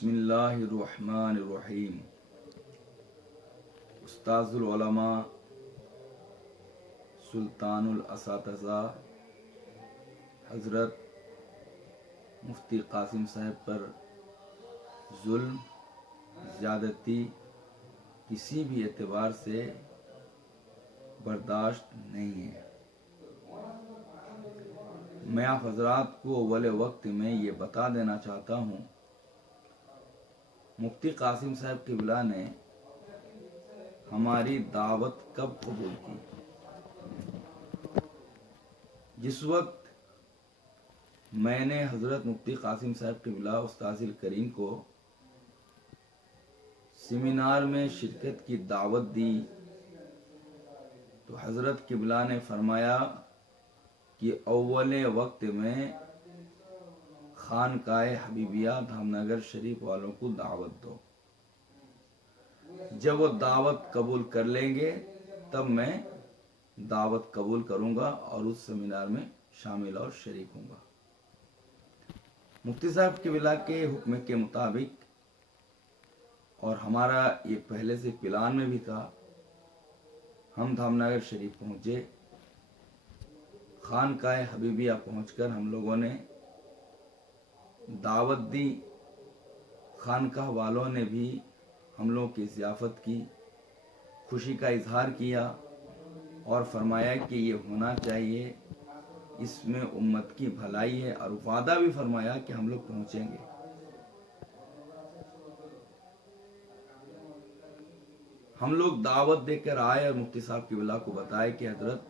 بسم اللہ الرحمن الرحیم۔ استاذ العلماء، سلطان الاساتذہ حضرت مفتی قاسم صاحب پر ظلم، زیادتی کسی بھی اعتبار سے برداشت نہیں ہے۔ میں آپ حضرات کو اول وقت میں یہ بتا دینا چاہتا ہوں، مفتی قاسم صاحب قبلہ نے ہماری دعوت کب قبول کی؟ جس وقت میں نے حضرت مفتی قاسم صاحب قبلہ استاذ الکریم کو سیمینار میں شرکت کی دعوت دی تو حضرت قبلہ نے فرمایا کہ اول وقت میں خانقاہ حبیبیہ دھام نگر شریف والوں کو دعوت دو، جب وہ دعوت قبول کر لیں گے تب میں دعوت قبول کروں گا اور اس سیمینار میں شامل اور شریک ہوں گا۔ مفتی صاحب قبلہ کے حکم کے مطابق، اور ہمارا یہ پہلے سے پلان میں بھی تھا، ہم دھام نگر شریف پہنچے۔ خانقاہ حبیبیہ پہنچ کر ہم لوگوں نے دعوت دی، خانقاہ والوں نے بھی ہم لوگوں کی ضیافت کی، خوشی کا اظہار کیا اور فرمایا کہ یہ ہونا چاہیے، اس میں امت کی بھلائی ہے، اور وعدہ بھی فرمایا کہ ہم لوگ پہنچیں گے۔ ہم لوگ دعوت دے کر آئے اور مفتی صاحب قبلہ کو بتائے کہ حضرت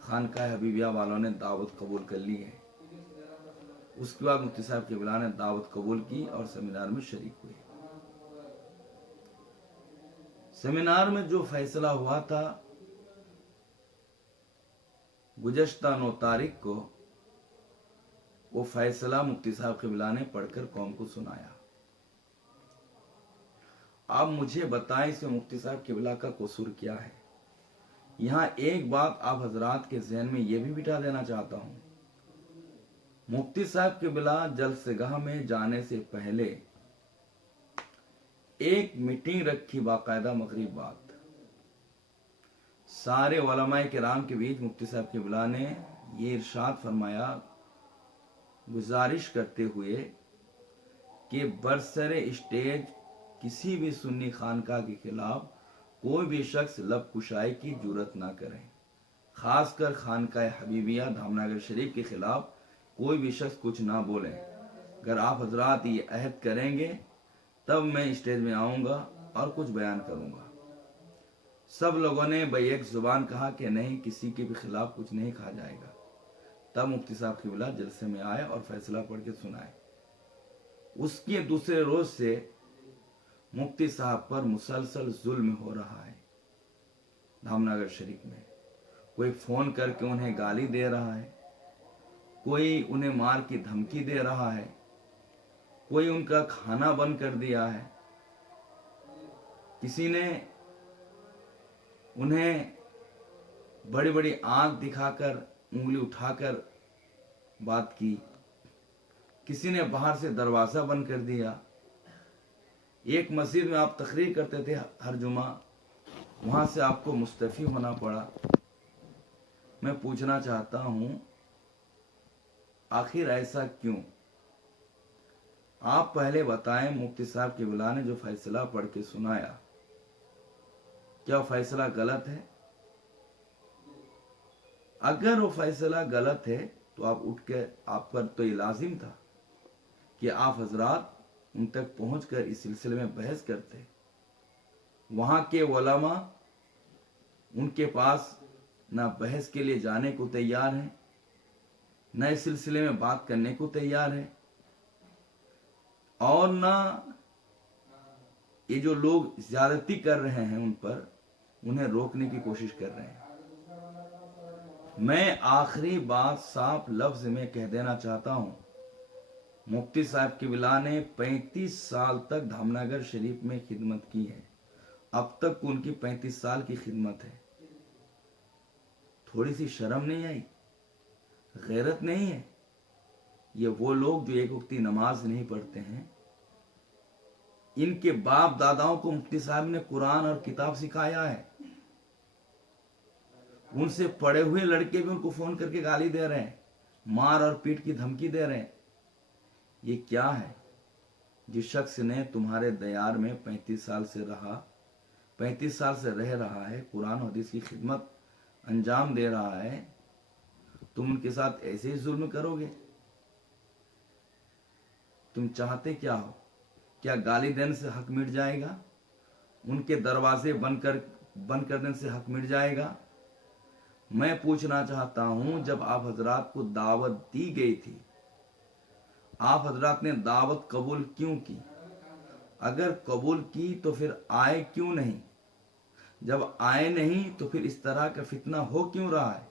خانقاہ حبیبیہ والوں نے دعوت قبول کر لی ہے۔ اس کے بعد مفتی صاحب قبلہ نے دعوت قبول کی اور سیمینار میں شریک ہوئے۔ سیمینار میں جو فیصلہ ہوا تھا، گزشتہ 9 تاریخ کو وہ فیصلہ مفتی صاحب قبلہ نے پڑھ کر قوم کو سنایا۔ آپ مجھے بتائیں اس میں مفتی صاحب قبلہ کا قصور کیا ہے؟ یہاں ایک بات آپ حضرات کے ذہن میں یہ بھی بٹھا دینا چاہتا ہوں، مفتی صاحب قبلہ جلسہ گاہ میں جانے سے پہلے ایک میٹنگ رکھی، باقاعدہ مغرب بعد سارے علماء کرام کے بیچ مفتی صاحب قبلہ نے یہ ارشاد فرمایا، گزارش کرتے ہوئے کہ برسر اسٹیج کسی بھی سنی خانقاہ کے خلاف کوئی بھی شخص لب کشائی کی جرات نہ کرے، خاص کر خانقاہ حبیبیہ دھام نگر شریف کے خلاف کوئی بھی شخص کچھ نہ بولے۔ اگر آپ حضرات یہ عہد کریں گے تب میں اسٹیج میں آؤں گا اور کچھ بیان کروں گا۔ سب لوگوں نے بیک زبان کہا کہ نہیں، کسی کے بھی خلاف کچھ نہیں کہا جائے گا۔ تب مفتی صاحب قبلہ جلسے میں آئے اور فیصلہ پڑھ کے سنائے۔ اس کے دوسرے روز سے مفتی صاحب پر مسلسل ظلم ہو رہا ہے دھام نگر شریف میں۔ کوئی فون کر کے انہیں گالی دے رہا ہے، کوئی انہیں مار کی دھمکی دے رہا ہے، کوئی ان کا کھانا بند کر دیا ہے، کسی نے انہیں بڑی بڑی آنکھ دکھا کر انگلی اٹھا کر بات کی، کسی نے باہر سے دروازہ بند کر دیا۔ ایک مسجد میں آپ تقریر کرتے تھے ہر جمعہ، وہاں سے آپ کو مستعفی ہونا پڑا۔ میں پوچھنا چاہتا ہوں آخر ایسا کیوں؟ آپ پہلے بتائیں، مفتی صاحب قبلہ نے جو فیصلہ پڑھ کے سنایا، کیا وہ فیصلہ غلط ہے؟ اگر وہ فیصلہ غلط ہے تو آپ اٹھ کے، آپ پر تو یہ لازم تھا کہ آپ حضرات ان تک پہنچ کر اس سلسلے میں بحث کرتے۔ وہاں کے علماء ان کے پاس نہ بحث کے لیے جانے کو تیار ہیں، نہ اس سلسلے میں بات کرنے کو تیار ہے، اور نہ یہ جو لوگ زیادتی کر رہے ہیں ان پر، انہیں روکنے کی کوشش کر رہے ہیں۔ میں آخری بات صاف لفظ میں کہہ دینا چاہتا ہوں، مفتی صاحب قبلہ نے 35 سال تک دھام نگر شریف میں خدمت کی ہے۔ اب تک ان کی 35 سال کی خدمت ہے۔ تھوڑی سی شرم نہیں آئی؟ غیرت نہیں ہے؟ یہ وہ لوگ جو ایک وقتی نماز نہیں پڑھتے ہیں، इनके बाप दादाओं को मुफ्ती साहब ने कुरान और किताब सिखाया है। उनसे पढ़े हुए लड़के भी उनको फोन करके गाली दे रहे हैं, मार और पीट की धमकी दे रहे हैं। ये क्या है? जिस शख्स ने तुम्हारे दयार में 35 साल से रहा, 35 साल से रह रहा है, कुरान और हदीस की खिदमत अंजाम दे रहा है, तुम उनके साथ ऐसे ही जुल्म करोगे? तुम चाहते क्या हो? क्या गाली देने से हक मिट जाएगा? उनके दरवाजे बंद कर देने से हक मिट जाएगा? मैं पूछना चाहता हूं, जब आप हजरात को दावत दी गई थी, आप हजरात ने दावत कबूल क्यों की? अगर कबूल की तो फिर आए क्यों नहीं? जब आए नहीं तो फिर इस तरह का फितना हो क्यों रहा है?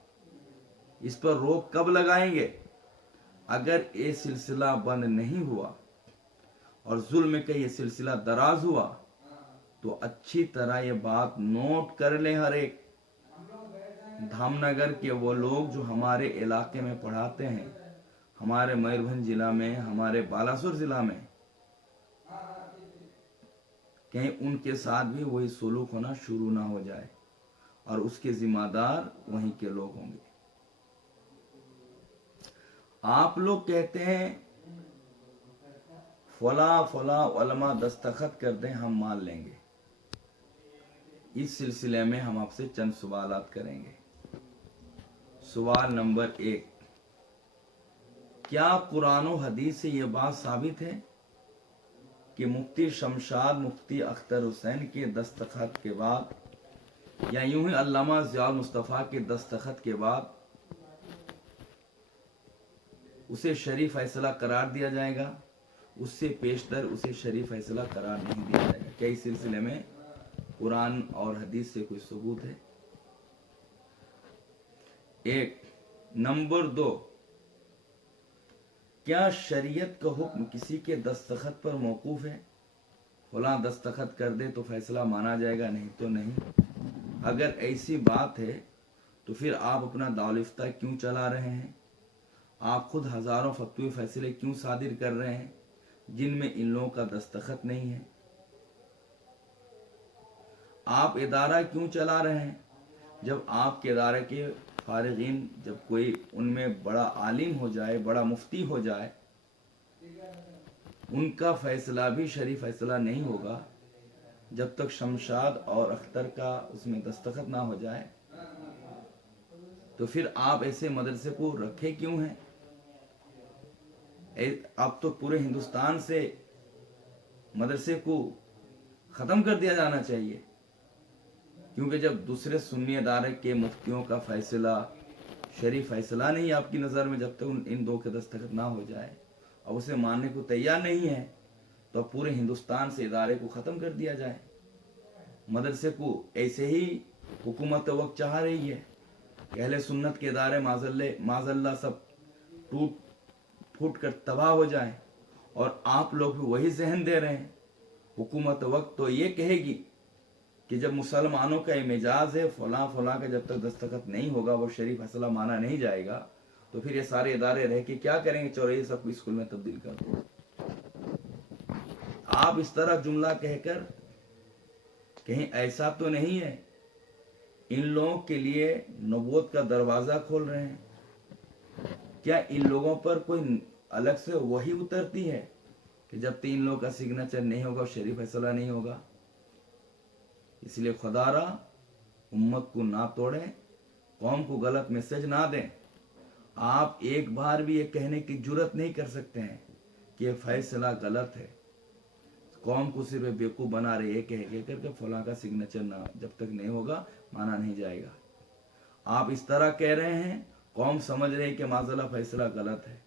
इस पर रोक कब लगाएंगे? अगर ये सिलसिला बंद नहीं हुआ और जुल्म का ये सिलसिला दराज हुआ तो अच्छी तरह ये बात नोट कर लें हर एक। धामनगर के वो लोग जो हमारे इलाके में पढ़ाते हैं, हमारे मयूरभंज जिला में, हमारे बालासुर जिला में, कहीं उनके साथ भी वही सुलूक होना शुरू ना हो जाए और उसके जिम्मेदार वहीं के लोग होंगे। आप लोग कहते हैं फला फला उलमा दस्तखत कर दें, हम मान लेंगे। इस सिलसिले में हम आपसे चंद सवालात करेंगे। सवाल नंबर 1, क्या कुरान और हदीस से यह बात साबित है कि मुफ्ती शमशाद मुफ्ती अख्तर हुसैन के दस्तखत के बाद, या यूं ही अल्लामा ज़ियाउल मुस्तफ़ा के दस्तखत के बाद उसे शरई फैसला करार दिया जाएगा? उससे पेशतर उसे शरई फैसला करार नहीं दिया जाएगा। क्या इस सिलसिले में कुरान और हदीस से कोई सबूत है? 1। नंबर 2, क्या शरीयत का हुक्म किसी के दस्तखत पर मौकूफ है? फलां दस्तखत कर दे तो फैसला माना जाएगा, नहीं तो नहीं। अगर ऐसी बात है तो फिर आप अपना दारुल इफ्ता क्यों चला रहे हैं? आप खुद हजारों फतवे फैसले क्यों सादिर कर रहे हैं जिनमें इन लोगों का दस्तखत नहीं है? आप इदारा क्यों चला रहे हैं? जब आपके इदारे के फारिगीन, जब कोई उनमें बड़ा आलिम हो जाए, बड़ा मुफ्ती हो जाए, उनका फैसला भी शरई फैसला नहीं होगा जब तक शमशाद और अख्तर का उसमें दस्तखत ना हो जाए। तो फिर आप ऐसे मदरसे को रखे क्यों हैं? अब तो पूरे हिंदुस्तान से मदरसे को खत्म कर दिया जाना चाहिए, क्योंकि जब दूसरे सुन्नी अदारे के मुफ्तियों का फैसला शरई फैसला नहीं आपकी नज़र में, जब तक इन दो के दस्तखत ना हो जाए और उसे मानने को तैयार नहीं है, तो पूरे हिंदुस्तान से इदारे को ख़त्म कर दिया जाए। मदरसे को ऐसे ही हुकूमत वक्त चाह रही है कि अहले सुन्नत के इदारे माज़ल्ला सब टूट फूट कर तबाह हो जाए, और आप लोग भी वही जहन दे रहे हैं। हुकूमत वक्त तो ये कहेगी कि जब मुसलमानों का मिजाज है फला फला का जब तक दस्तखत नहीं होगा वो शरीफ फैसला माना नहीं जाएगा, तो फिर ये सारे इदारे रह के क्या करेंगे? चौराहे सबको स्कूल में तब्दील कर दो। आप इस तरह जुमला कहकर कहीं ऐसा तो नहीं है इन लोगों के लिए नबूवत का दरवाजा खोल रहे हैं? क्या इन लोगों पर कोई अलग से वही उतरती है कि जब तक इन लोगों का सिग्नेचर नहीं होगा शरीफ फैसला नहीं होगा? इसलिए खुदारा उम्मत को ना तोड़ें, कौम को गलत मैसेज ना दें। आप एक बार भी ये कहने की जुर्रत नहीं कर सकते हैं कि ये फैसला गलत है। कौम को सिर्फ बेवकूफ़ बना रहे हैं, कह करके फलां का सिग्नेचर ना जब तक नहीं होगा माना नहीं जाएगा। आप इस तरह कह रहे हैं, कौम समझ रही है कि माज़ल्ला फैसला गलत है।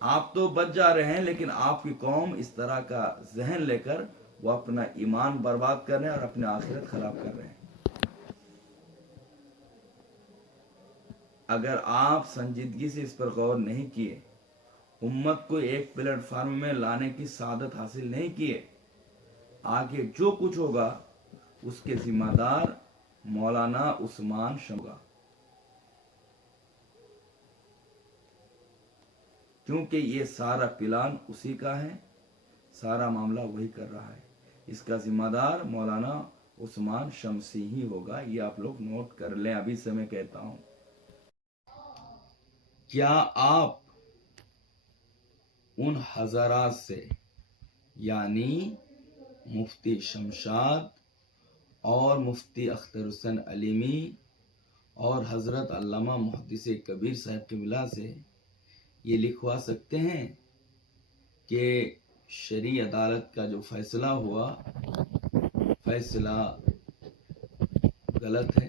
आप तो बच जा रहे हैं, लेकिन आपकी कौम इस तरह का जहन लेकर वो अपना ईमान बर्बाद कर रहे हैं और अपने आखिरत खराब कर रहे हैं। अगर आप संजीदगी से इस पर गौर नहीं किए, उम्मत को एक प्लेटफार्म में लाने की सादत हासिल नहीं किए, आगे जो कुछ होगा उसके जिम्मेदार मौलाना उस्मान शमगा, क्योंकि ये सारा प्लान उसी का है, सारा मामला वही कर रहा है। इसका जिम्मेदार मौलाना उस्मान शमसी ही होगा, ये आप लोग नोट कर लें। अभी से मैं कहता हूं, क्या आप उन हजरात से यानी मुफ्ती शमशाद और मुफ्ती अख्तर हुसैन अलीमी और हजरत अल्लामा मुहद्दिस कबीर साहब क़िबला से ये लिखवा सकते हैं कि शरी अदालत का जो फैसला हुआ, फैसला गलत है?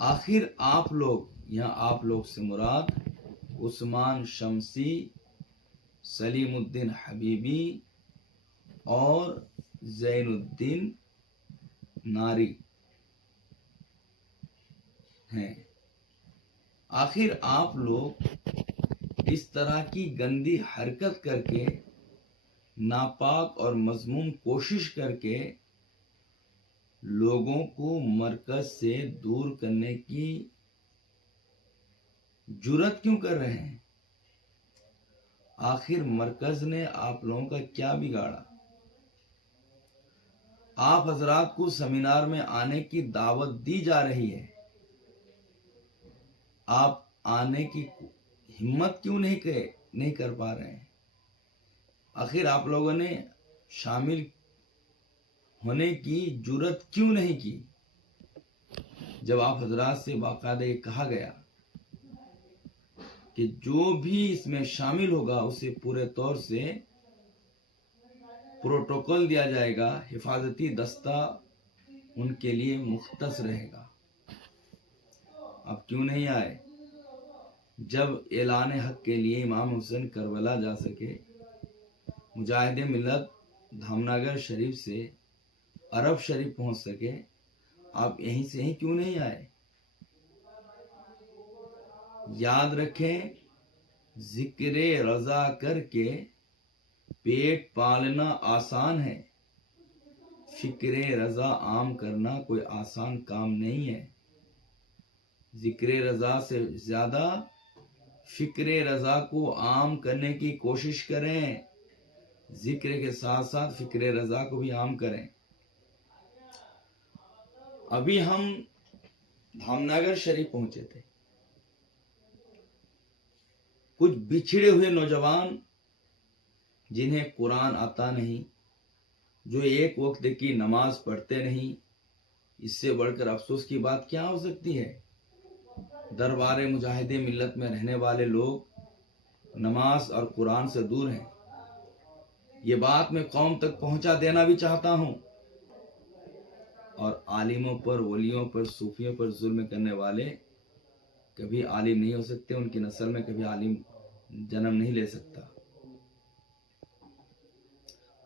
आखिर आप लोग, यहाँ आप लोग से मुराद उस्मान शमसी, सलीमुद्दीन हबीबी और ज़ैनुद्दीन नारी हैं। आखिर आप लोग इस तरह की गंदी हरकत करके, नापाक और मजमूम कोशिश करके लोगों को मरकज से दूर करने की जुर्रत क्यों कर रहे हैं? आखिर मरकज ने आप लोगों का क्या बिगाड़ा? आप हजरात को सेमिनार में आने की दावत दी जा रही है, आप आने की हिम्मत क्यों नहीं कर पा रहे हैं? आखिर आप लोगों ने शामिल होने की जुर्रत क्यों नहीं की? जब आप हजरात से बाकायदा ये कहा गया कि जो भी इसमें शामिल होगा उसे पूरे तौर से प्रोटोकॉल दिया जाएगा, हिफाजती दस्ता उनके लिए मुख्तस रहेगा, आप क्यों नहीं आए? जब ऐलान हक के लिए इमाम हुसैन करबला जा सके, मुजाहिदे मिल्लत धामनगर शरीफ से अरब शरीफ पहुंच सके, आप यहीं से ही क्यों नहीं आए? याद रखें, जिक्र रजा करके पेट पालना आसान है, फिक्र रजा आम करना कोई आसान काम नहीं है। जिक्र रजा से ज्यादा फिक्र रजा को आम करने की कोशिश करें, जिक्र के साथ साथ फिक्र रजा को भी आम करें। अभी हम धामनगर शरीफ पहुंचे थे, कुछ बिछड़े हुए नौजवान जिन्हें कुरान आता नहीं, जो एक वक्त की नमाज पढ़ते नहीं, इससे बढ़कर अफसोस की बात क्या हो सकती है? दरबार मुजाहिदे मिल्लत में रहने वाले लोग नमाज और कुरान से दूर हैं। ये बात मैं कौम तक पहुंचा देना भी चाहता हूं। और आलिमों पर, वलियों पर, सूफियों पर जुल्म करने वाले कभी आलिम नहीं हो सकते, उनकी नस्ल में कभी आलिम जन्म नहीं ले सकता।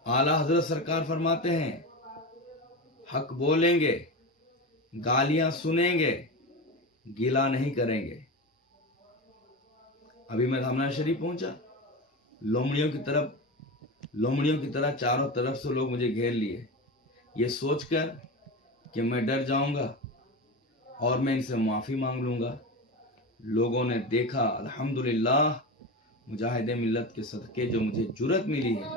आला हजरत सरकार फरमाते हैं, हक बोलेंगे, गालियां सुनेंगे, गिला नहीं करेंगे। अभी मैं धामनगर शरीफ पहुंचा, लोमड़ियों की तरह चारों तरफ से लोग मुझे घेर लिए, ये सोचकर कि मैं डर जाऊंगा और मैं इनसे माफी मांग लूंगा। लोगों ने देखा, अल्हम्दुलिल्लाह, मुजाहिदे मिल्लत के सदके जो मुझे जुर्रत मिली है,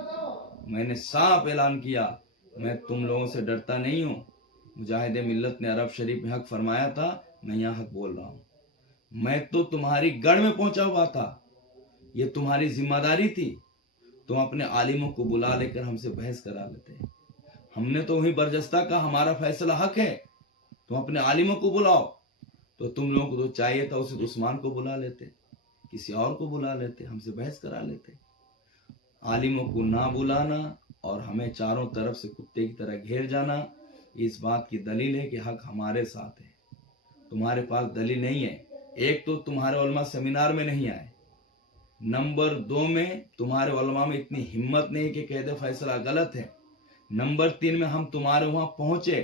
मैंने साफ ऐलान किया, मैं तुम लोगों से डरता नहीं हूँ। मुजाहिदे मिल्लत ने अरब शरीफ में हक फरमाया था, मैं यहाँ हक बोल रहा हूँ। मैं तो तुम्हारी गढ़ में पहुंचा हुआ था, ये तुम्हारी जिम्मेदारी थी, तुम अपने आलिमों को बुला लेकर हमसे बहस करा लेते। हमने तो वही बरजस्ता का हमारा फैसला हक है, तुम अपने आलिमों को बुलाओ। तो तुम लोगों को तो चाहिए था उसे उस्मान को बुला लेते, किसी और को बुला लेते, हमसे बहस करा लेते। आलिमों को ना बुलाना और हमें चारों तरफ से कुत्ते की तरह घेर जाना, इस बात की दलील है कि हक हमारे साथ है, तुम्हारे पास दलील नहीं है। एक तो तुम्हारे उलमा सेमिनार में नहीं आए, नंबर 2 में तुम्हारे उलमा में इतनी हिम्मत नहीं कि कह दे फैसला गलत है। नंबर 3 में हम तुम्हारे वहां पहुंचे,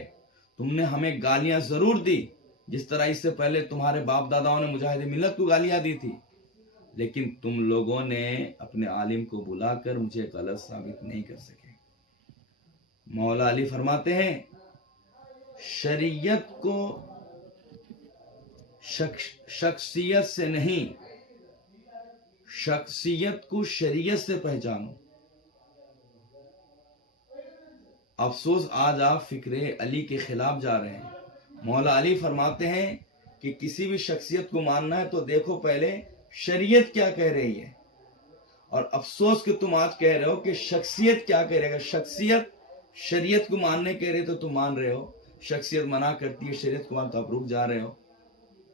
तुमने हमें गालियां जरूर दी, जिस तरह इससे पहले तुम्हारे बाप दादाओं ने मुजाहिदे मिल्लत को गालियां दी थी, लेकिन तुम लोगों ने अपने आलिम को बुलाकर मुझे गलत साबित नहीं कर सके। मौला अली फरमाते हैं, शरीयत को शख्सियत से नहीं, शख्सियत को शरीयत से पहचानो। अफसोस आज आप फिक्रे अली के खिलाफ जा रहे हैं। मौला अली फरमाते हैं कि किसी भी शख्सियत को मानना है तो देखो पहले शरीयत क्या कह रही है, और अफसोस कि तुम आज कह रहे हो कि शख्सियत क्या कह रही है। शख्सियत शरीयत को मानने कह रहे तो तुम मान रहे हो, शख्सियत मना करती है शरीयत को मान तो आप रुक जा रहे हो,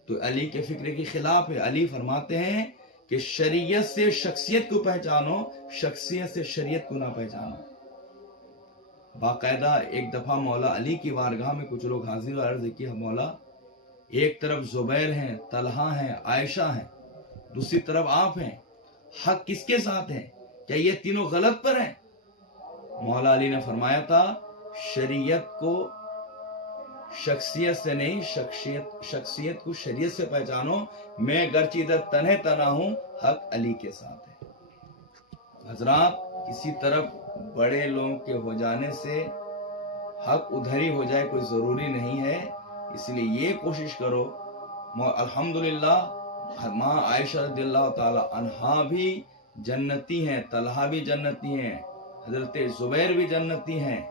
तो अली के फिक्रे के खिलाफ है। अली फरमाते हैं कि शरीयत से शख्सियत को पहचानो, शख्सियत से शरीयत को ना पहचानो। बाकायदा एक दफा मौला अली की बारगाह में कुछ लोग हाजिर और अर्ज किया, मौला एक तरफ जुबैर हैं, तलहा हैं, आयशा हैं, दूसरी तरफ आप हैं, हक किसके साथ है? क्या ये तीनों गलत पर हैं? मौला अली ने फरमाया था, शरीयत को शख्सियत से नहीं, शख्सियत को शरीयत से पहचानो। मैं गर्ची इधर तन्हे तना हूं, हक अली के साथ है। हजरात, किसी तरफ बड़े लोगों के हो जाने से हक उधर ही हो जाए कोई जरूरी नहीं है, इसलिए ये कोशिश करो। अल्हम्दुलिल्लाह माँ आयशा रदियल्लाहु ताला अन्हा भी जन्नती हैं, तलहा भी जन्नती हैं, हजरत जुबैर भी जन्नती हैं,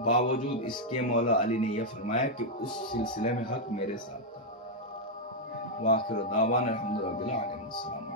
बावजूद इसके मौला अली ने यह फरमाया कि उस सिलसिले में हक मेरे साथ था। वाखिर दावाना अल्हम्दुलिल्लाह।